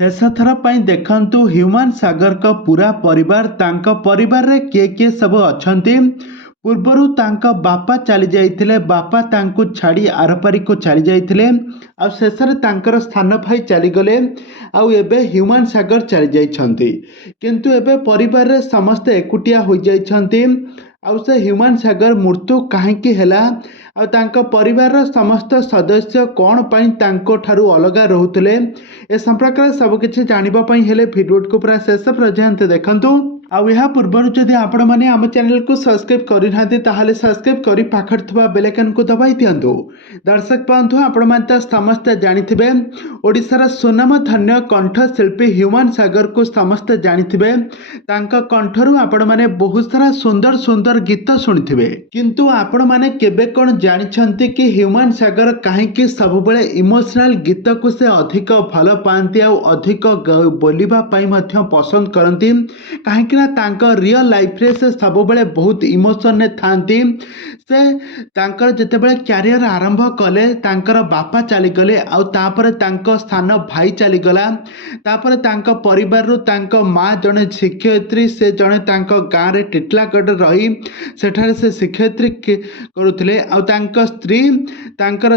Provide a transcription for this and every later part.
शेष थर पर देखु ह्यूमन सागर का पूरा परिवार परिवार रे किए सब अच्छा पूर्वर बापा चली जाइए बापा तांको छाड़ी आरपारी को चली जाइए शेष स्थान भाई चलीगले आबे ह्यूमन सागर चली जाइछन्ति किंतु एबे परिवार रे समस्ते एकुटिया हो जाइछन्ति से ह्यूमन सागर मृत्यु कहीं है परिवार समस्त सदस्य कौन पाई ठारू अलग रोते ए संपर्क में सबकि जानापी हेले भिडियो को पूरा शेष पर्यंत देखंतु आ पूर्व जदि आपण मैंने आम चैनल को सब्सक्राइब करना सब्सक्राइब कर पाखर थवा बेल आइकन को दबाई दिंतु। दर्शक बंधु आपण मैंने समस्ते जानिथिबे ओडिशार सुनाम धन्य कंठशिल्पी ह्यूमन सागर को समस्ते जानिथिबे तांका कंठरू आपण मैंने बहुत सारा सुंदर सुंदर गीत शुणिथिबे किंतु आपण मैंने केबे कोन जानिछंती कि ह्यूमन सागर कहीं सब बेले इमोशनल गीत को से अधिक भल पाती अधिक बोलिबा पई मध्य पसंद करती कहीं रियल लाइफ रे से सब बेले बहुत इमोशन ने थांती से जितेबाला क्यारियर आरंभ कले बापा चलीगले आपर स्थान भाई चलीगला परिवार रु माँ जड़े शिक्षयित्री से जड़े गाँव में टिटलागढ़ रही सेठारे से शिक्षयित्री करुले स्त्री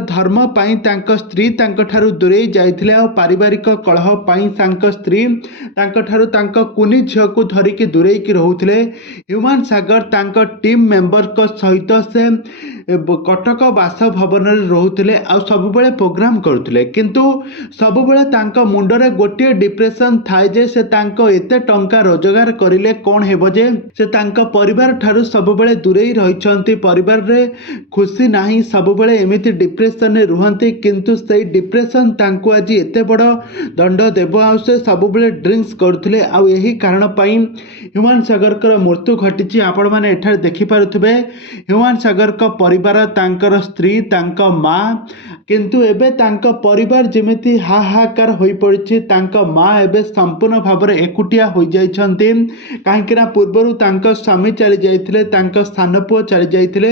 धर्म पाई स्त्री ठारू दूरे जाइथिले पारिवारिक कलह पाई स्त्री कुनी झील को धरिकी दूरे रोते ह्यूमन सागर टीम मेंबर को सहित से कटक बासभवन रोते सब बेले प्रोग्राम करुले किंतु सब बेले मुंडरे गोटे डिप्रेशन थाए जे से एते टंका रोजगार करिले कौन हेबो जे से परिवार ठारू सब बेले दूरे रही परिवार रे खुशी नाही सब बेले एमिति डिप्रेशन रे रुहंती किंतु से डिप्रेशन तांको आज एते बड़ दंड देव आ से सब बेले ड्रिंक्स करुले आ यही कारण पाई ह्यूमन सागर का मृत्यु घटी आपण मैंने एठार देखि पारुथिबे ह्यूमन सागर का परिवार तांकर स्त्री तांका माँ किंतु एबे तांका परिवार जेमिति हाहाकार होई पड़िछि तांका माँ एबे संपूर्ण भाव में एकुटिया हो जाइछन्ति काहेकि पूर्वर तांका स्वामी चली जाइथिले तांका स्थान पुओ चली जाइथिले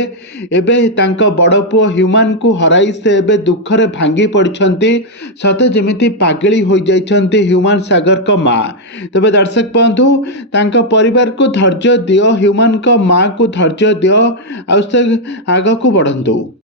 एबे तांका बड़ पुओ ह्यूमन को हराई से एबे दुख रे भांगी पड़िछन्ति सते जेमिति पागली हो जाइछन्ति ह्यूमन सागर का माँ। तबे दर्शक बंधु तांका परिवार को धैर्य दियो ह्यूमन को माँ को धैर्य दियो आ से आग को बढ़ंतु।